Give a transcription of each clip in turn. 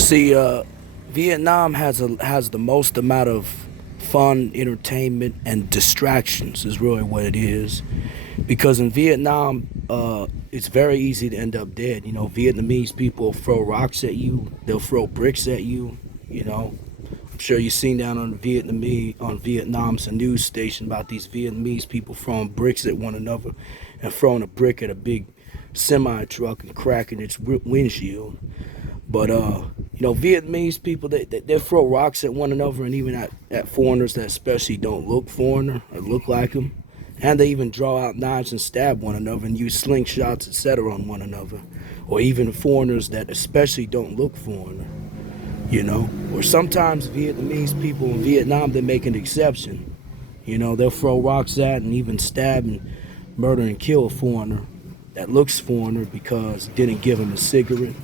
See, Vietnam has the most amount of fun, entertainment, and distractions. Is really what it is, because in Vietnam, it's very easy to end up dead. You know, Vietnamese people throw rocks at you. They'll throw bricks at you. You know, I'm sure you've seen down on Vietnam's news station about these Vietnamese people throwing bricks at one another, and throwing a brick at a big semi truck and cracking its windshield. But you know, Vietnamese people they throw rocks at one another, and even at foreigners that especially don't look foreigner or look like them, and they even draw out knives and stab one another and use slingshots, etc., on one another, or even foreigners that especially don't look foreigner. You know, or sometimes Vietnamese people in Vietnam they make an exception. You know, they'll throw rocks at and even stab and murder and kill a foreigner that looks foreigner because didn't give him a cigarette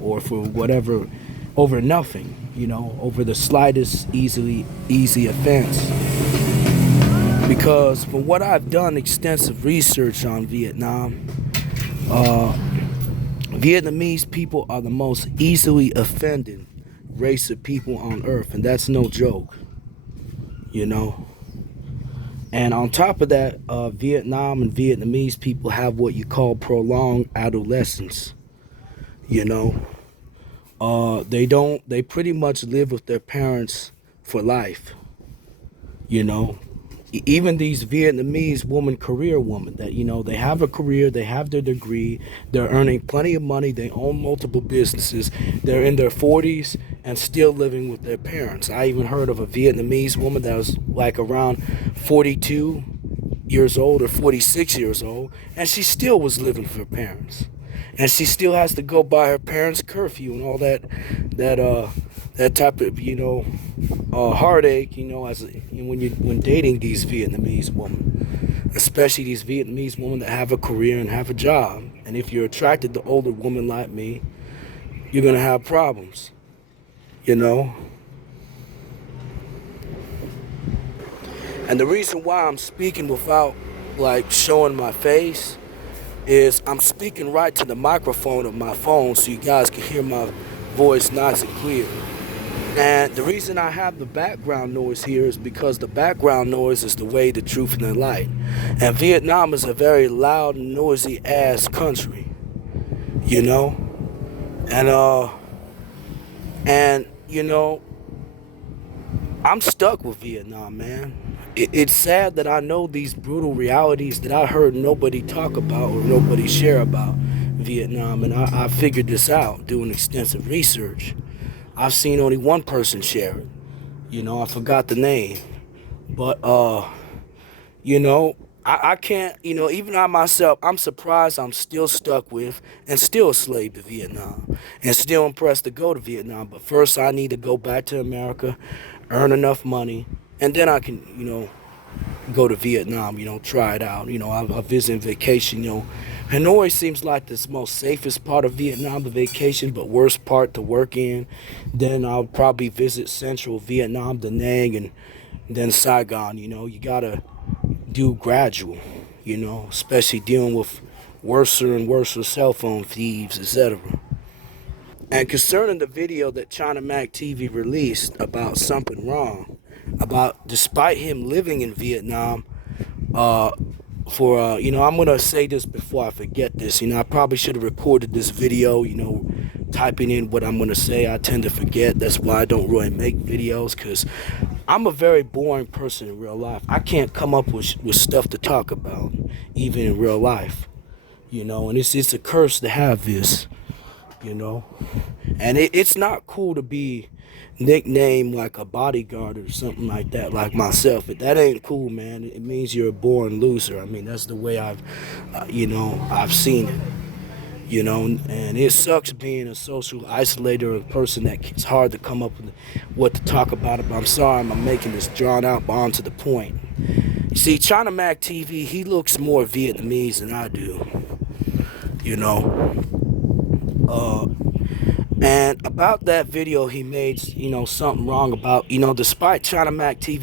or for whatever, over nothing, you know, over the slightest easy offense. Because from what I've done extensive research on Vietnam, Vietnamese people are the most easily offended race of people on earth, and that's no joke, you know. And on top of that, Vietnam and Vietnamese people have what you call prolonged adolescence. You know, they pretty much live with their parents for life. You know, even these Vietnamese career women that, you know, they have a career, they have their degree, they're earning plenty of money, they own multiple businesses, they're in their 40s and still living with their parents. I even heard of a Vietnamese woman that was like around 42 years old or 46 years old, and she still was living with her parents. And she still has to go by her parents' curfew and all that type of, you know, heartache, you know, when dating these Vietnamese women, especially these Vietnamese women that have a career and have a job. And if you're attracted to older women like me, you're gonna have problems, you know. And the reason why I'm speaking without like showing my face is I'm speaking right to the microphone of my phone so you guys can hear my voice nice and clear. And the reason I have the background noise here is because the background noise is the way, the truth, and the light. And Vietnam is a very loud, noisy ass country, you know. And you know, I'm stuck with Vietnam, man. It's sad that I know these brutal realities that I heard nobody talk about or nobody share about Vietnam, and I figured this out doing extensive research. I've seen only one person share it. You know, I forgot the name. But, you know, I can't, you know, even I myself, I'm surprised I'm still stuck with and still a slave to Vietnam and still impressed to go to Vietnam. But first I need to go back to America, earn enough money, and then I can, you know, go to Vietnam, you know, try it out. You know, I visit vacation, you know. Hanoi seems like the most safest part of Vietnam to vacation, but worst part to work in. Then I'll probably visit central Vietnam, Da Nang, and then Saigon. You know, you gotta do gradual, you know, especially dealing with worse and worse cell phone thieves, etc. And concerning the video that China Mac TV released about something wrong, about despite him living in Vietnam, you know, I'm gonna say this before I forget this. You know, I probably should have recorded this video, you know, typing in what I'm gonna say. I tend to forget. That's why I don't really make videos, because I'm a very boring person in real life. I can't come up with stuff to talk about, even in real life. You know, and it's a curse to have this, you know. And it's not cool to be nicknamed like a bodyguard or something like that, like myself. But that ain't cool, man. It means you're a born loser. I mean, that's the way you know, I've seen it. You know, and it sucks being a social isolator, a person that it's hard to come up with what to talk about. But I'm sorry I'm making this drawn out, but on to the point. You see, China Mac TV, he looks more Vietnamese than I do. You know. And about that video he made, you know, something wrong about, you know, despite China Mac TV